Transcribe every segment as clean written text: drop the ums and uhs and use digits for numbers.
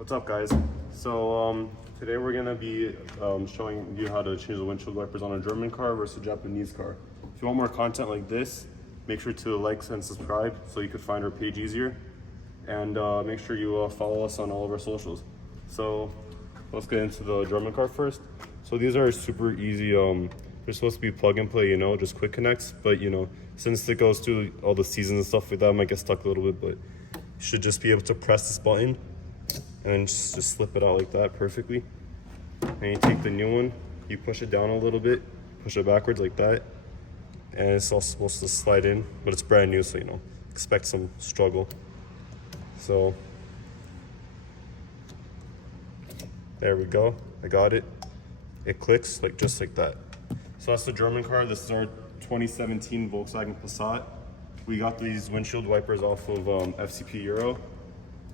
What's up, guys? So today we're gonna be showing you how to change the windshield wipers on a German car versus a Japanese car. If you want more content like this, make sure to like and subscribe so you can find our page easier, and make sure you follow us on all of our socials. So let's get into the German car first. So these are super easy. They're supposed to be plug and play, just quick connects. But since it goes through all the seasons and stuff like that, it might get stuck a little bit. But you should just be able to press this button and then just slip it out like that perfectly. And you take the new one, you push it down a little bit, push it backwards like that, and it's all supposed to slide in, but it's brand new, so expect some struggle. So there we go, I got it. It clicks just like that. So that's the German car. This is our 2017 Volkswagen Passat. We got these windshield wipers off of FCP Euro.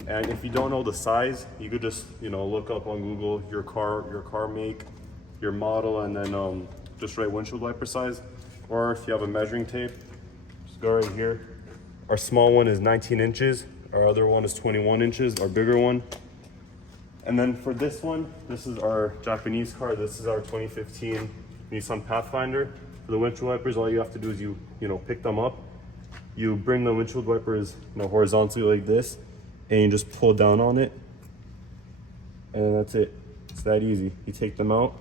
And if you don't know the size, you could just look up on Google your car make, your model, and then just write windshield wiper size. Or if you have a measuring tape, just go right here. Our small one is 19 inches. Our other one is 21 inches, our bigger one. And then for this one, this is our Japanese car. This is our 2015 Nissan Pathfinder. For the windshield wipers, all you have to do is you pick them up. You bring the windshield wipers horizontally like this, and you just pull down on it, and that's it. It's that easy. You take them out,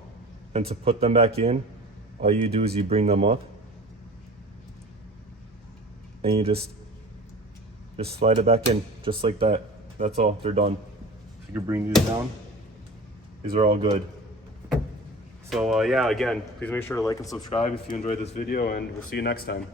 and to put them back in, all you do is you bring them up, and you just slide it back in, just like that. That's all, they're done. You can bring these down. These are all good. So yeah, again, please make sure to like and subscribe if you enjoyed this video, and we'll see you next time.